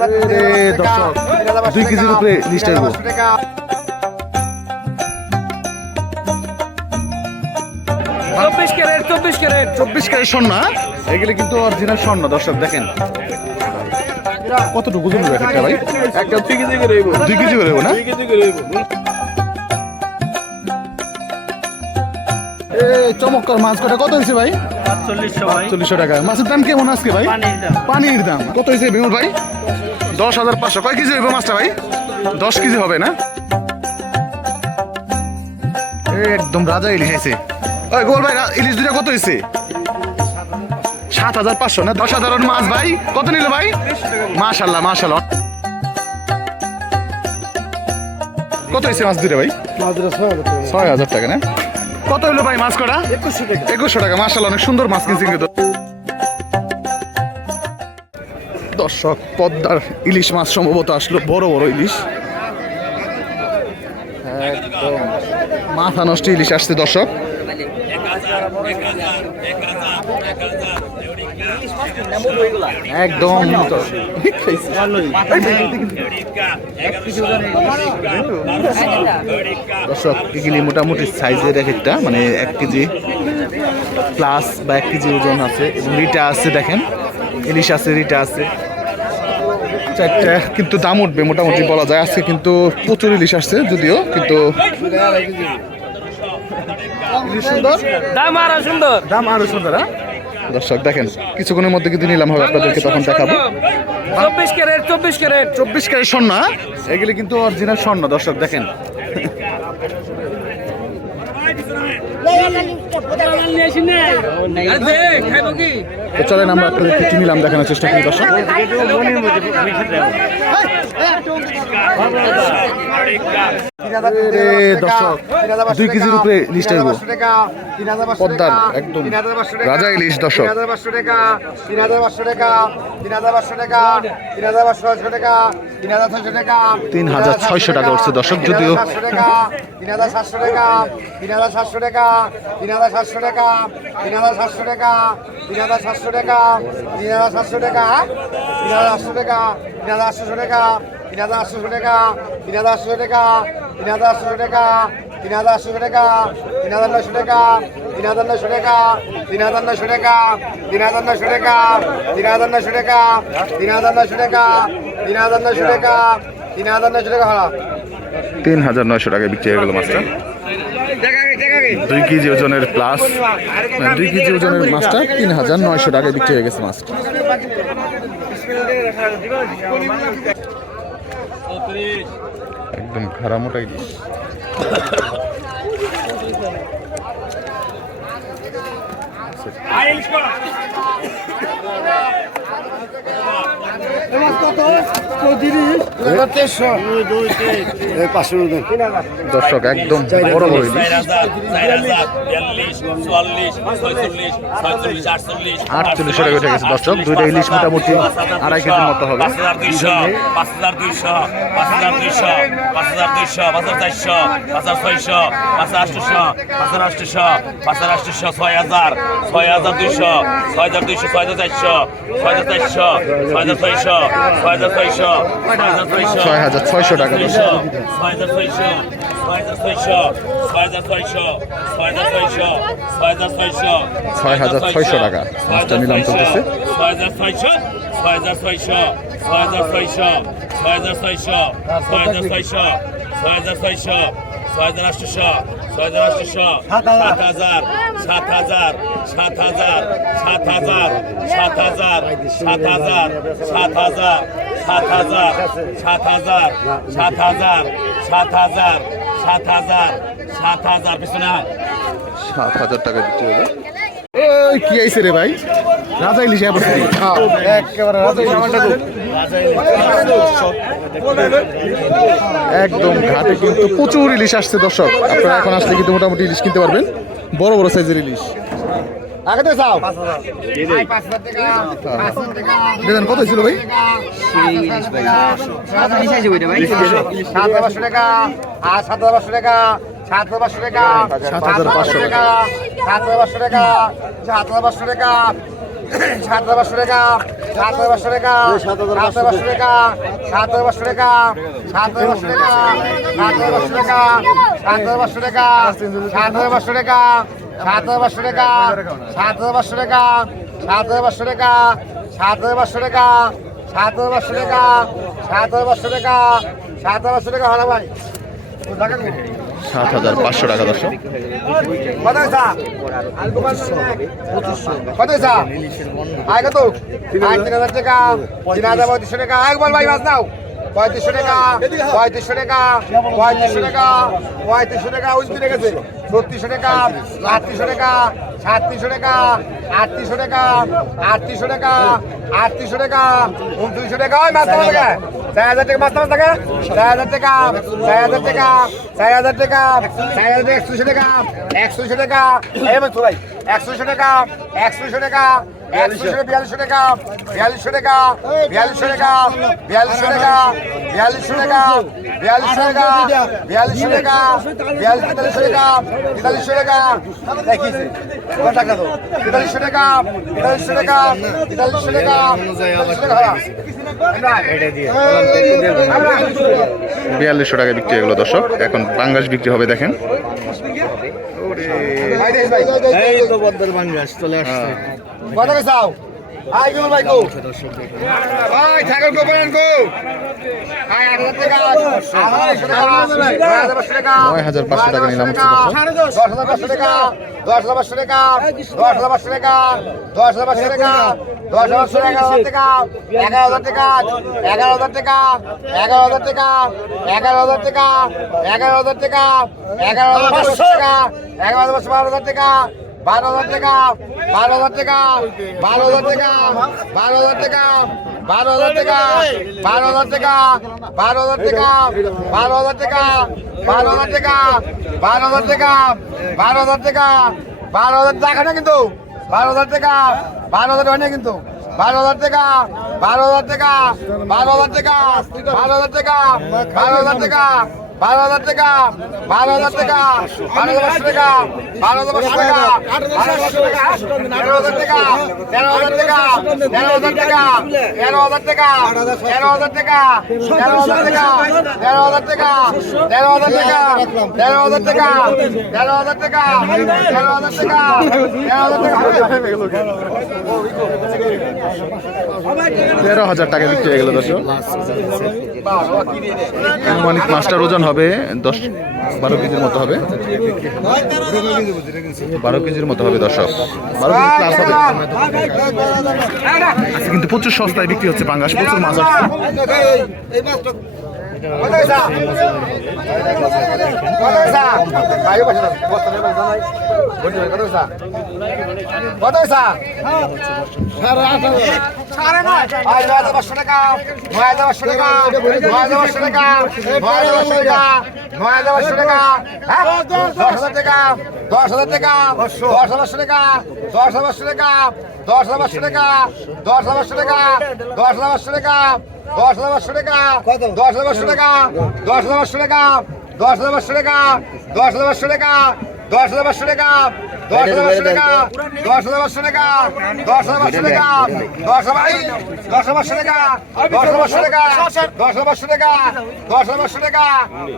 দর্শক দুই কেজির উপরে লিস্ট চব্বিশ ক্যারেট চব্বিশ ক্যারেট। চব্বিশ ক্যারেট স্বর্ণ হ্যাঁ? এগুলি কিন্তু অরিজিনাল স্বর্ণ দর্শক দেখেন। কতটুকু ওজন একটা ভাই? একটা দুই কেজি করে দুই কেজি করে না? দুই কেজি করে এ চমৎকার মাছ। কটা কত হয়েছে ভাই? চল্লিশশো চল্লিশশো টাকা। মাছের দাম কেমন আজকে ভাই? পানির দাম। পানির দাম। কত হয়েছে বিমল ভাই? দশ হাজার পাঁচশো। কয় কেজি হইব মাছটা ভাই? দশ কেজি হবে না? একদম রাজা ইলিশ আছে ওই গোল ভাই ইলিশ দুটা কত হয়েছে সাত হাজার পাঁচশো না দশ হাজার মাছ ভাই? কত নিল ভাই? মাশাল্লাহ মাশাল্লাহ কত হয়েছে মাছ দুটা ভাই? ছয় হাজার টাকা না? কত হলো ভাই মাছ কটা? একুশশো টাকা। মার্শাল অনেক সুন্দর মাছ কিনছি কিন্তু। দর্শক, পদ্মার ইলিশ মাছ সম্ভবত আসলো, বড় বড় ইলিশ। একদম। মাথা নষ্ট ইলিশ আসছে দর্শক। একদম। দর্শক, এগুলি মোটামুটি সাইজের এক একটা মানে এক কেজি প্লাস বা এক কেজি ওজন আছে, এবং রিটা আছে দেখেন। ইলিশ আছে, রিটা আছে। চারটা কিন্তু দাম উঠবে মোটামুটি বলা যায়। আজকে কিন্তু প্রচুর ইলিশ আসছে যদিও কিন্তু সুন্দর? দাম আরও সুন্দর। দাম আরও সুন্দর হ্যাঁ? দর্শক দেখেন কিছুক্ষণের মধ্যে কিন্তু নিলাম হবে আপনাদেরকে তখন দেখাবো। চব্বিশ ক্যারেট চব্বিশ ক্যারেট। চব্বিশ ক্যারেট স্বর্ণ হ্যাঁ? এগুলি কিন্তু অরিজিনাল স্বর্ণ দর্শক দেখেন। তো চলেন আমরা আপনাদের কিছু নিলাম দেখানোর চেষ্টা করি দর্শক দর্শক দুই কেজির উপরে লিস্ট আসব পদ্মার একদম রাজা ইলিশ দর্শক তিন হাজার পাঁচশো টাকা তিন হাজার পাঁচশো টাকা তিন হাজার পাঁচশো টাকা তিন হাজার পাঁচশো টাকা তিন হাজার ছয়শো টাকা তিন হাজার ছয়শো টাকা উঠছে দর্শক যদিও তিন হাজার সাতশো টাকা তিন হাজার সাতশো টাকা তিন হাজার সাতশো টাকা তিন হাজার সাতশো টাকা তিন হাজার সাতশো টাকা তিন হাজার সাতশো টাকা তিন হাজার আটশো টাকা তিন হাজার আটশো টাকা তিন হাজার আটশো টাকা তিন হাজার আটশো টাকা তিন হাজার আটশো টাকা তিন হাজার আটশো টাকা তিন হাজার নশো টাকা তিন হাজার নশো টাকা তিন হাজার টাকা তিন হাজার নশো টাকা তিন হাজার টাকা তিন হাজার টাকা তিন হাজার টাকা তিন হাজার টাকা হলা তিন হাজার নয়শো টাকায় বিক্রি হয়ে গেল মাছটা দুই কেজি ওজনের প্লাস দুই কেজি ওজনের মাছটা তিন হাজার নয়শো টাকায় বিক্রি হয়ে গেছে মাছটা একদম খারাপ মোটাই দিয়ে আইল দর্শক একদম বড় বড় ইলিশ আটচল্লিশশো টাকা উঠে গেছে দর্শক দুইটা ইলিশ মোটামুটি আড়াই কেজির মতো হবে পাঁচ হাজার দুইশো পাঁচ হাজার দুইশো পাঁচ হাজার দুইশো পাঁচ হাজার চারশো পাঁচ হাজার ছয়শো পাঁচ হাজার আটশোশো পাঁচ হাজার আটশোশো পাঁচ হাজার আটশোশো ছয় হাজার ছয় হাজার দুইশো ছয় হাজার দুইশো ছয় হাজার চারশো ছয় হাজার চারশো ছয় হাজার ছয়শো টাকা ছয় হাজার ছয়শো টাকা মাছটা নিলাম চলতেছে ছয় হাজার ছয়শো ছয় হাজার আটশো ছয় হাজার আটশোশো সাত হাজার সাত হাজার সাত হাজার সাত হাজার সাত হাজার সাত হাজার সাত হাজার সাত হাজার সাত হাজার সাত হাজার সাত হাজার সাত হাজার সাত হাজার পিছনে সাত হাজার টাকা বিক্রি হলো কি আইছে রে ভাই রাজা ইলিশ একেবারে রাজা একদম ঘাটে কিন্তু প্রচুর ইলিশ আসছে দর্শক। আপনারা এখন আসলে কিন্তু মোটামুটি ইলিশ কিনতে পারবেন। বড় বড় সাইজের ইলিশ। কত ছিল ভাই সাত হাজার। পাঁচশো টাকা আর সাত হাজার পাঁচশো টাকা সাত হাজার পাঁচশো টাকা সাত হাজার পাঁচশো টাকা সাত হাজার পাঁচশো টাকা সাত হাজার পাঁচশো টাকা সাত হাজার পাঁচশো টাকা সাত হাজার পাঁচশো টাকা সাত হাজার পাঁচশো টাকা সাত হাজার পাঁচশো টাকা সাত হাজার পাঁচশো টাকা সাত হাজার পাঁচশো টাকা সাত হাজার পাঁচশো টাকা সাত হাজার পাঁচশো টাকা সাত হাজার পাঁচশো টাকা সাত হাজার পাঁচশো টাকা সাত হাজার পাঁচশো টাকা সাত হাজার পাঁচশো টাকা সাত হাজার পাঁচশো টাকা সাত হাজার পাঁচশো টাকা হলো ভাই সাত হাজার পাঁচশো টাকা দর্শক কত সাত হাজার পাঁচশো টাকা, দর্শক। পঁয়ত্রিশশো টাকা। পঁয়ত্রিশশো টাকা। পঁয়ত্রিশশো টাকা। পঁয়ত্রিশশো টাকা। উজবি রেখেছে ছত্রিশশো টাকা আটত্রিশশো টাকা, সাতত্রিশশো টাকা, আটত্রিশশো টাকা আটত্রিশশো টাকা আটত্রিশশো টাকা উনত্রিশশো টাকা, ওই মাছ টাকা চার হাজার টাকা মাছ টাকা চার হাজার টাকা, চার হাজার টাকা, চার হাজার টাকা, চার হাজার টাকা একশো টাকা একশো টাকা। মাছ ভাই। একশোশো টাকা একশোশো টাকা বিয়াল্লিশশো টাকা বিয়াল্লিশশো টাকা বিয়াল্লিশশো টাকা টাকা টাকা তেতাল্লিশশো টাকা বিক্রি এগুলো দর্শক এখন পাঙ্গাস বিক্রি হবে দেখেন এই তো বদ্দার বাংলাদেশ চলে আসছে। কত চাও? আই হাজার টাকা আড়াইশো টাকা নয় হাজার পাঁচশো টাকা। নয় হাজার পাঁচশো টাকা নিলাম দশ হাজার পাঁচশো টাকা দশ হাজার পাঁচশো টাকা দশ হাজার পাঁচশো টাকা দশ হাজার পাঁচশো টাকা দশ হাজার পাঁচশো টাকা এগারো হাজার টাকা এগারো হাজার টাকা এগারো হাজার টাকা এগারো হাজার টাকা এগারো হাজার টাকা এগারো হাজার টাকা এগারো হাজার পাঁচশো বারো হাজার টাকা বারো হাজার টাকা বারো হাজার টাকা বারো হাজার টাকা বারো হাজার টাকা বারো হাজার টাকা বারো হাজার টাকা বারো হাজার টাকা বারো হাজার টাকা বারো হাজার টাকা বারো হাজার টাকা বারো হাজার টাকা বারো হাজার টাকা না কিন্তু বারো হাজার টাকা বারো হাজার হয় না কিন্তু বারো হাজার টাকা বারো হাজার টাকা বারো হাজার টাকা বারো হাজার টাকা বারো হাজার টাকা বারো হাজার টাকা বারো হাজার টাকা বারো হাজার টাকা বারো হাজার টাকা তেরো হাজার টাকা তেরো হাজার টাকা তেরো হাজার টাকা তেরো হাজার টাকা তেরো হাজার টাকা তেরো হাজার টাকা তেরো হাজার টাকা তেরো হাজার টাকা তেরো হাজার টাকা তেরো হাজার টাকা তেরো হাজার টাকা তেরো হাজার তেরো হাজার টাকা বিক্রি হয়ে গেল দর্শক মাছটার ওজন হবে দশ বারো কেজির মতো হবে। বারো কেজির মতো হবে দশক বারো কেজি প্লাস হবে। কিন্তু প্রচুর সস্তায় বিক্রি হচ্ছে পাঙ্গাস প্রচুর মাছ আসছে। দশ হাজার টাকা দশ হাজার টাকা দশ হাজার টাকা দশ হাজার টাকা দশ হাজার টাকা দশ হাজার টাকা দশ হাজার টাকা দশ হাজার টাকা দশ হাজার টাকা দশ হাজার টাকা দশ হাজার টাকা দশ হাজার টাকা দশ হাজার টাকা দশ হাজার টাকা দশ হাজার টাকা দশ হাজার টাকা দশ টাকা দশ হাজার টাকা দশ হাজার টাকা দশ হাজার টাকা দশ হাজার টাকা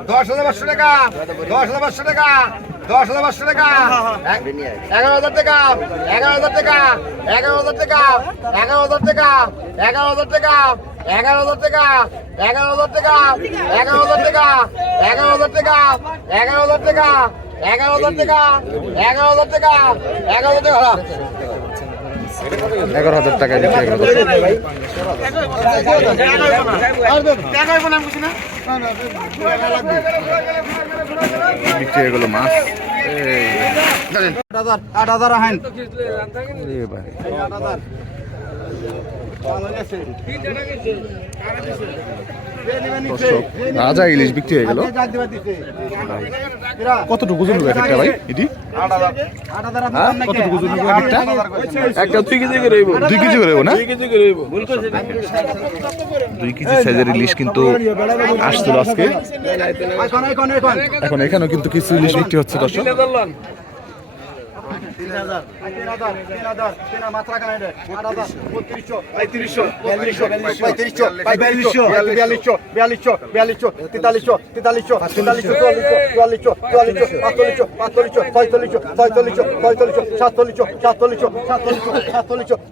দশ হাজার টাকা দশ হাজার টাকা দশ হাজার পাঁচশো টাকা এগারো হাজার টাকা এগারো হাজার টাকা এগারো হাজার টাকা এগারো হাজার টাকা এগারো হাজার টাকা এগারো হাজার টাকা এগারো হাজার টাকা এগারো হাজার টাকা এগারো হাজার টাকা এগারো হাজার টাকা এগারো হাজার টাকা এগারো হাজার টাকা এগারো হাজার টাকা এগারো হাজার টাকা দিচ্ছে এগারো বিক্রি হয়ে গেল মাছ। আট হাজার আট হাজার। রাজা ইলিশ বিক্রি হয়ে গেল। কতটুকু হবে একটা ভাই? এটি হ্যাঁ? কতটুকু হবে একটা একটা দুই কেজি করে দুই কেজি করে না? দুই কেজি দুই কেজি সাইজের ইলিশ কিন্তু আসছিল আজকে। এখন এখানেও কিন্তু কিছু ইলিশ বিক্রি হচ্ছে দর্শক। তিন হাজার। তিন হাজার তিন হাজার তিন মাত্রা কেন আট হাজার বত্রিশশো পঁয়ত্রিশশো। বিয়াল্লিশশো পঁয়ত্রিশশো পঁয়ত্রিশশো। বিয়াল্লিশশো। বিয়াল্লিশশো বিয়াল্লিশশো তেতাল্লিশশো তেতাল্লিশশো তেতাল্লিশশো চুয়াল্লিশশো চুয়াল্লিশশো চুয়াল্লিশশো পাঁচচল্লিশশো পাঁচচল্লিশশো ছয়চল্লিশশো ছয়চল্লিশশো সাতচল্লিশশো সাতচল্লিশশো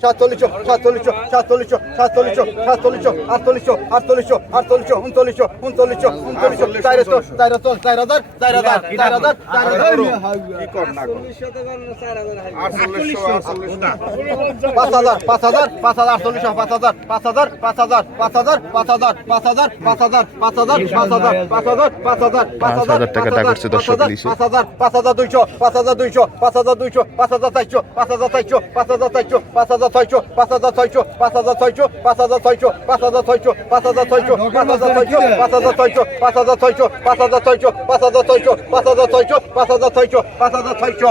সাতচল্লিশশো সাতচল্লিশশো সাতচল্লিশশো সাতচল্লিশশো সাতচল্লিশশো সাতচল্লিশশো আটচল্লিশশো আটচল্লিশশো উনচল্লিশশো উনচল্লিশশো উনচল্লিশশো চার হাজার চার হাজার চার হাজার চার হাজার চার হাজার চার হাজার পাঁচ হাজার পাঁচ হাজার পাঁচ হাজার আটচল্লিশশো পাঁচ হাজার পাঁচ হাজার পাঁচ হাজার পাঁচ হাজার পাঁচ হাজার পাঁচ হাজার পাঁচ হাজার পাঁচ হাজার পাঁচ হাজার পাঁচ হাজার পাঁচ হাজার পাঁচ হাজার টাকা টাকা করছে দর্শক পাঁচ হাজার পাঁচ হাজার দুইশো পাঁচ হাজার দুইশো পাঁচ হাজার দুইশো পাঁচ হাজার চারশো পাঁচ হাজার চারশো পাঁচ হাজার চারশো পাঁচ হাজার ছয়শো পাঁচ হাজার ছয়শো পাঁচ হাজার ছয়শো পাঁচ হাজার ছয়শো পাঁচ হাজার ছয়শো পাঁচ হাজার ছয়শো পাঁচ হাজার ছয়শো পাঁচ হাজার ছয়শো পাঁচ হাজার ছয়শো পাঁচ হাজার ছয়শো পাঁচ হাজার ছয়শো পাঁচ হাজার ছয়শো পাঁচ হাজার ছয়শো পাঁচ হাজার ছয়শো পাঁচ হাজার ছয়শো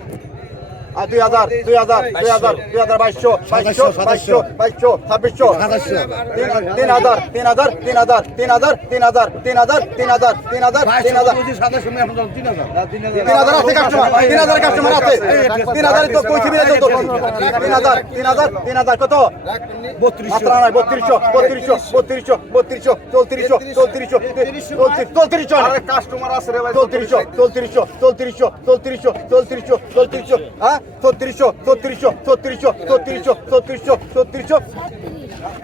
দুই হাজার দুই হাজার দুই হাজার দুই হাজার বাইশশো বাইশশো বাইশশো বাইশশো ছাব্বিশশো তিন হাজার তিন হাজার তিন হাজার তিন হাজার তিন হাজার তিন হাজার তিন হাজার তিন হাজার তিন হাজার তিন হাজার আছে কাস্টমার তিন হাজার কাস্টমার আছে তিন হাজার তো তো তিন হাজার তিন হাজার তিন হাজার কত মাত্রা বত্রিশশো বত্রিশশো বত্রিশশো বত্রিশশো চৌত্রিশশো চৌত্রিশশো চৌত্রিশশো কাস্টমার আছে রে ভাই চৌত্রিশশো চৌত্রিশশো চৌত্রিশশো চৌত্রিশশো চৌত্রিশশো চৌত্রিশশো হ্যাঁ ছত্রিশশো ছত্রিশশো ছত্রিশশো ছত্রিশশো ছত্রিশশো ছত্রিশশো।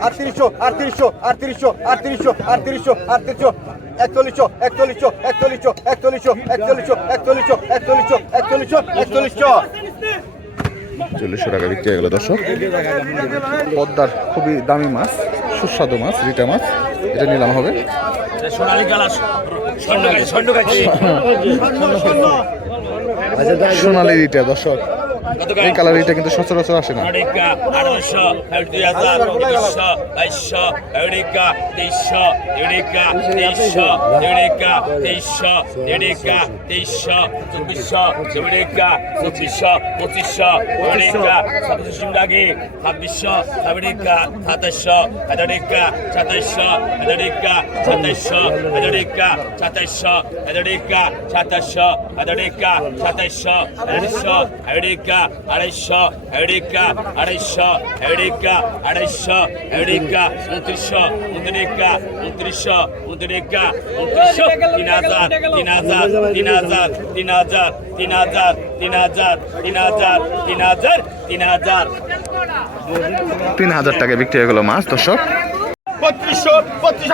আটত্রিশশো আটত্রিশশো আটত্রিশশো আটত্রিশশো আটত্রিশশো আটত্রিশশো একচল্লিশশো একচল্লিশশো একচল্লিশশো একচল্লিশশো একচল্লিশশো একচল্লিশশো একচল্লিশশো একচল্লিশশো একচল্লিশশো। চল্লিশশো টাকা বিক্রি হয়ে গেল দর্শক। পদ্মার খুবই দামি মাছ সুস্বাদু মাছ রিটা মাছ। এটা নিলাম হবে। সোনালি রিটা দর্শক। এই কালারিটা কিন্তু সচরাচর আসে না। ছাতাশ ছাতাশ ছাতাশ আড়াইশো ইউরেকা আড়াইশো ইউরেকা আড়াইশো ইউরেকা উনত্রিশশো উনত্রিকা উনত্রিশশো উনত্রিকা উনত্রিশশো তিন হাজার তিন হাজার তিন হাজার তিন হাজার তিন হাজার তিন হাজার তিন হাজার তিন হাজার তিন হাজার। তিন হাজার টাকা বিক্রি হয়ে গেল মাছ দর্শক। বত্রিশশো বত্রিশ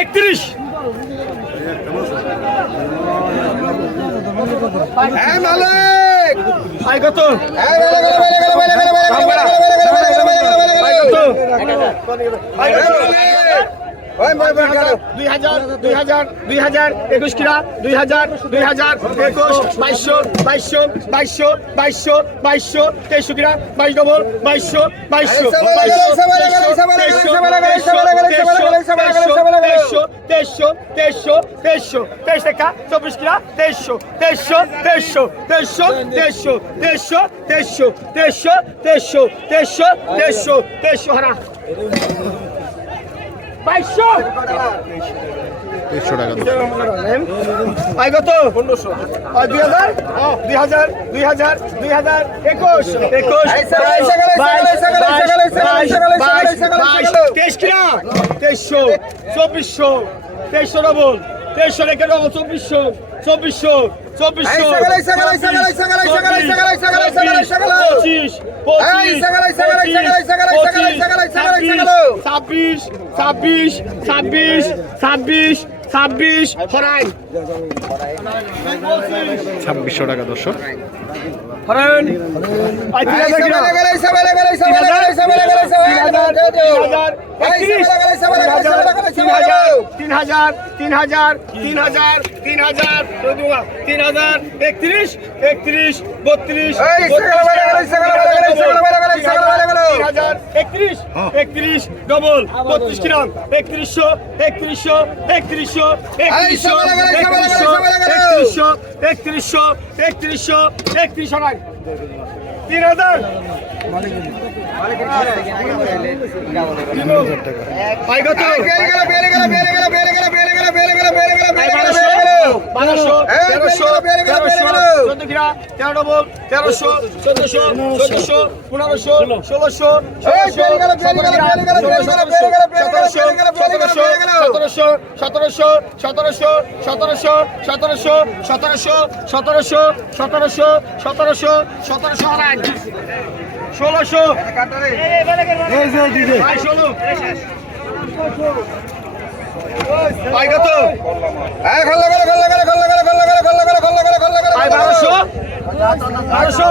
একত্রিশ। মালিক! আয় কত আয় কত দুই হাজার দুই হাজার দুই হাজার একুশ কিরা দুই হাজার দুই হাজার একুশ বাইশশো বাইশশো বাইশশো বাইশশো বাইশশো তেইশশো কিরা বাইশ ডবল বাইশশো বাইশশো তেইশশো তেইশশো তেইশশো তেইশশো তেইশ টাকা চব্বিশ কিরা তেইশশো তেইশশো তেইশশো তেইশশো তেইশশো তেইশশো তেইশশো তেইশশো তেইশশো তেইশশো তেইশশো তেইশশো হারা বাইশশো। তেইশশো টাকা দর্শক আই কত? দুই হাজার? দুই হাজার দুই হাজার দুই হাজার একুশ। একুশ। তেইশ কিনা? তেইশশো চব্বিশশো তেইশশো ডবল তেইশশো রেখে ডবল চব্বিশশো চব্বিশশো। চব্বিশশো ছাব্বিশ ছাব্বিশ ছাব্বিশ ছাব্বিশ ছাব্বিশ হরাই ছাব্বিশশো টাকা দর্শক হরান তিন হাজার তিন হাজার তিন হাজার একত্রিশ তিন হাজার তিন হাজার তিন হাজার তিন হাজার তিন হাজার তিন হাজার একত্রিশ একত্রিশ বত্রিশ তিন হাজার একত্রিশ একত্রিশ ডবল বত্রিশ কিরাম একত্রিশশো একত্রিশশো একত্রিশশো একত্রিশশো একত্রিশশো একত্রিশশো একত্রিশশো একত্রিশশো নয় তিন হাজার। তেরোশো চোদ্দশো পনেরোশো ষোলোশো সতেরোশো সতেরোশো সতেরোশো সতেরোশো সতেরোশো সতেরোশো সতেরোশো সতেরোশো সতেরোশো সতেরোশো আড়াই ষোলোশো ভাই ষোলো ভাই কত ভাই বারোশো বারোশো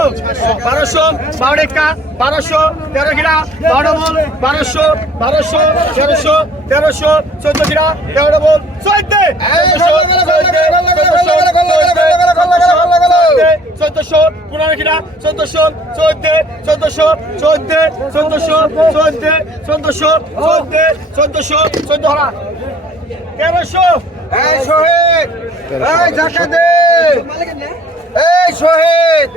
বারোশো বারো একা বারোশো তেরো গিরা বারো ডবল বারোশো বারোশো তেরোশো তেরোশো চোদ্দ গিরা তেরো চোদ্দ চোদ্দশো পনেরো গিরা চোদ্দশো চোদ্দ চোদ্দশো চোদ্দ চোদ্দশো চোদ্দ চোদ্দশো চোদ্দ চোদ্দশো চোদ্দ হরা তেরোশো। এই শহীদ এই জাকাতে এই শহীদ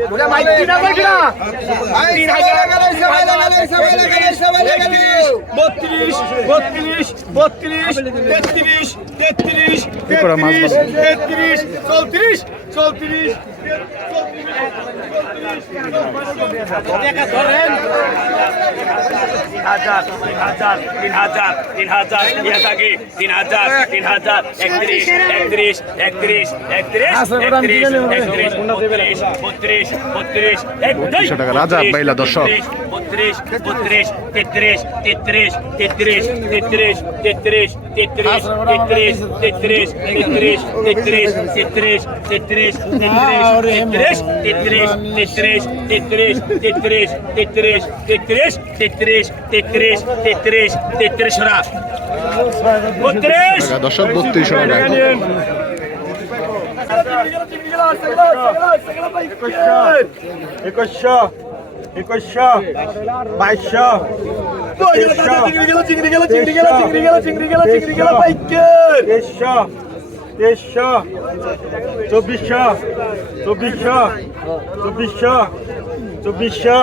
বত্রিশ বত্রিশ বত্রিশ তেত্রিশ তেত্রিশ তেত্রিশ তেত্রিশ চৌত্রিশ চৌত্রিশ হাজার তিন হাজার তিন হাজার তিন হাজার ইয়া থাকি তিন হাজার তিন হাজার একত্রিশ একত্রিশ একত্রিশ একত্রিশ একত্রিশ একত্রিশ বত্রিশ বত্রিশ বত্রিশ বত্রিশশো টাকা। রাজা বাইলা দর্শক। বত্রিশ বত্রিশ তেত্রিশ তেত্রিশ তেত্রিশ তেত্রিশ তেত্রিশ তেত্রিশ তেত্রিশ তেত্রিশ তেত্রিশ তেত্রিশ তেত্রিশ তেত্রিশ তেত্রিশ তেত্রিশ তেত্রিশ তেত্রিশ তেত্রিশ তেত্রিশ তেত্রিশ তেত্রিশ তেত্রিশ তেত্রিশ তেত্রিশ হরা বত্রিশ টাকা দর্শক বত্রিশশো টাকা একুশশো একুশশো বাইশশো তেইশশো তেইশশো চব্বিশশো চব্বিশশো চব্বিশশো চব্বিশশো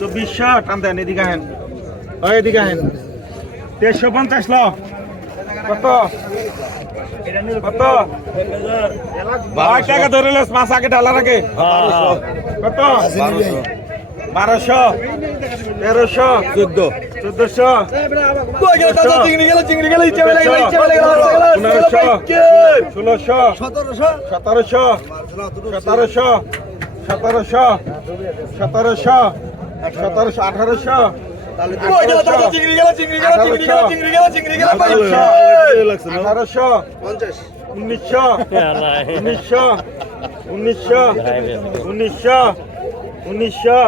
চব্বিশশো টান দেন এদিকে আহেন। ওই এদিকে আহেন। তেইশশো পঞ্চাশ ল। কত? কত? আট টাকা ধরে লেস মাছ আগে ডালার আগে। কত? বারোশো। তেরোশো। চোদ্দ। চোদ্দশো। ষোলোশো সতেরোশো? সতেরোশো সতেরোশো সতেরোশো সতেরোশো আঠারোশো আঠারোশো উনিশশো উনিশশো উনিশশো উনিশশো উনিশশো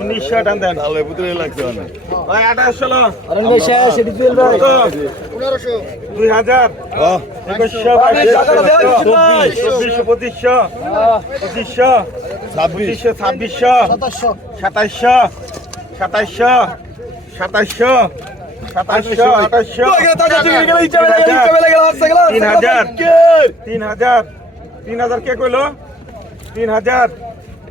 উনিশশো টান দেন তাহলে পুতুলে লাগছে অনেক। ভাই আঠাশশো অরুণ ভাই শেষ এটি চুল ভাই পনেরোশো। দুই হাজার। একুশশো চব্বিশশো পঁচিশশো পঁচিশশো ছাব্বিশশো ছাব্বিশশো সাতাশশো। সাতাশশো সাতাশশো সাতাশশো আঠাশশো তিন হাজার কে কইলো? তিন হাজার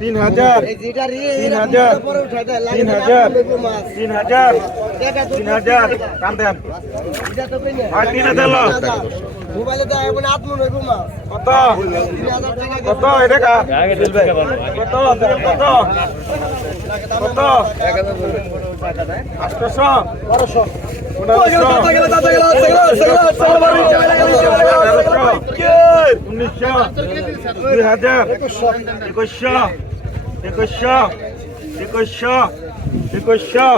তিন হাজার তিন হাজার তিন হাজার তিন হাজার তিন হাজার কান দেন। আর তিন হাজার মোবাইলে আত্ম কত? কত? এটা কত? কত? কত? আটশোশো বারোশো। উনিশশো দুই হাজার একুশশো একুশশো একুশশো একুশশো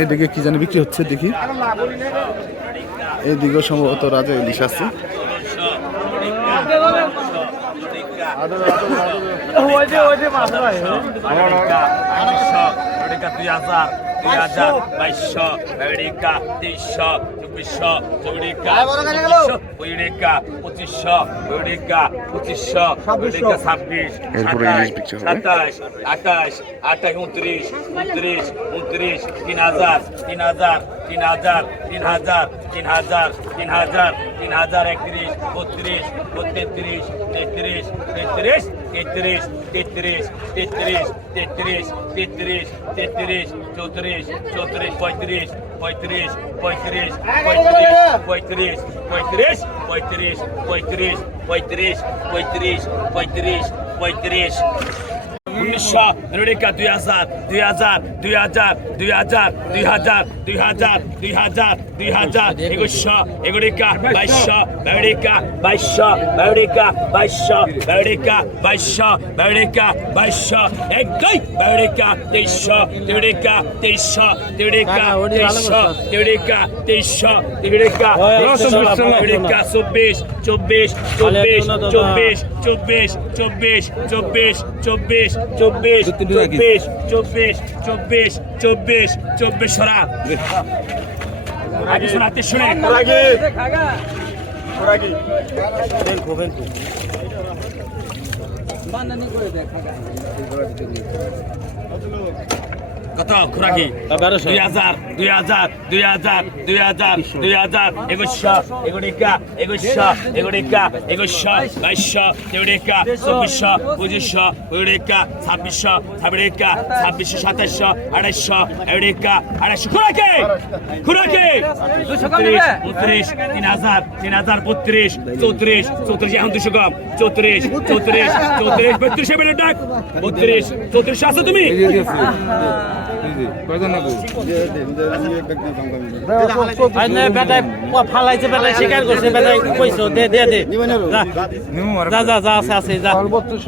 এইদিকে কি জানি বিক্রি হচ্ছে, দেখি। এইদিকেও সম্ভবত রাজা ইলিশ আছে। দুই হাজার বাইশশো তিনশো চব্বিশশো চৌরিকা পঁচিশশো পঁচিশশো আমেরিকা পঁচিশশো আমেরিকা ছাব্বিশ। সাতাশ আঠাশ আঠাশ উনত্রিশ উনত্রিশ উনত্রিশ তিন হাজার তিন হাজার তিন হাজার তিন হাজার তিন হাজার তিন হাজার তিন হাজার একত্রিশ বত্রিশ তেত্রিশ তেত্রিশ তেত্রিশ তেত্রিশ তেত্রিশ তেত্রিশ তেত্রিশ তেত্রিশ তেত্রিশ চৌত্রিশ চৌত্রিশ পঁয়ত্রিশ পঁয়ত্রিশ পঁয়ত্রিশ পঁয়ত্রিশ পঁয়ত্রিশ পঁয়ত্রিশ পঁয়ত্রিশ পঁয়ত্রিশ পঁয়ত্রিশ পঁয়ত্রিশ পঁয়ত্রিশ। উনিশশো রেডিকা দুই হাজার দুই হাজার দুই হাজার দুই হাজার দুই হাজার দুই হাজার দুই হাজার দুই হাজার একুশশো এগুলিকা বাইশশো বেড়িকা বাইশশো বেড়িকা বাইশশো বেড়িকা বাইশশো বেড়িকা বাইশশো একই বেড়িকা তেইশশো তেড়িকা তেইশশো তেড়িকা তেইশশো তেড়িকা তেইশশো তেড়িকা তেড়িকা চব্বিশ চব্বিশ চব্বিশ চব্বিশ চব্বিশ চব্বিশ চব্বিশ চব্বিশ চব্বিশ চব্বিশ চব্বিশ চব্বিশ চব্বিশ চব্বিশ সরা। আগে শোনাতে শুনে। কত খোরাকি? দুই হাজার দুই হাজার দুই হাজার দুই হাজার দুই হাজার একুশশো এগুড়িকা একুশশো এগুড়িকা একুশশো বাইশশো তেউড়িকা চব্বিশশো পঁচিশশো কুড়িকা ছাব্বিশশো ছাব্বিশিকা ছাব্বিশশো সাতাশশো আড়াইশো এগুড়িকা আড়াইশো খোরাকি? খোরাকি? উনত্রিশ তিন হাজার তিন হাজার বত্রিশ চৌত্রিশ চৌত্রিশ এখন দুশো কম। চৌত্রিশ চৌত্রিশ চৌত্রিশ বত্রিশ এবার ডাক বত্রিশ চৌত্রিশ আছো তুমি? ফালাইছে বেটায় স্বীকার করছে বেটায় কইছো দে দে দে। যা যা যা আছে আছে যা। বত্রিশ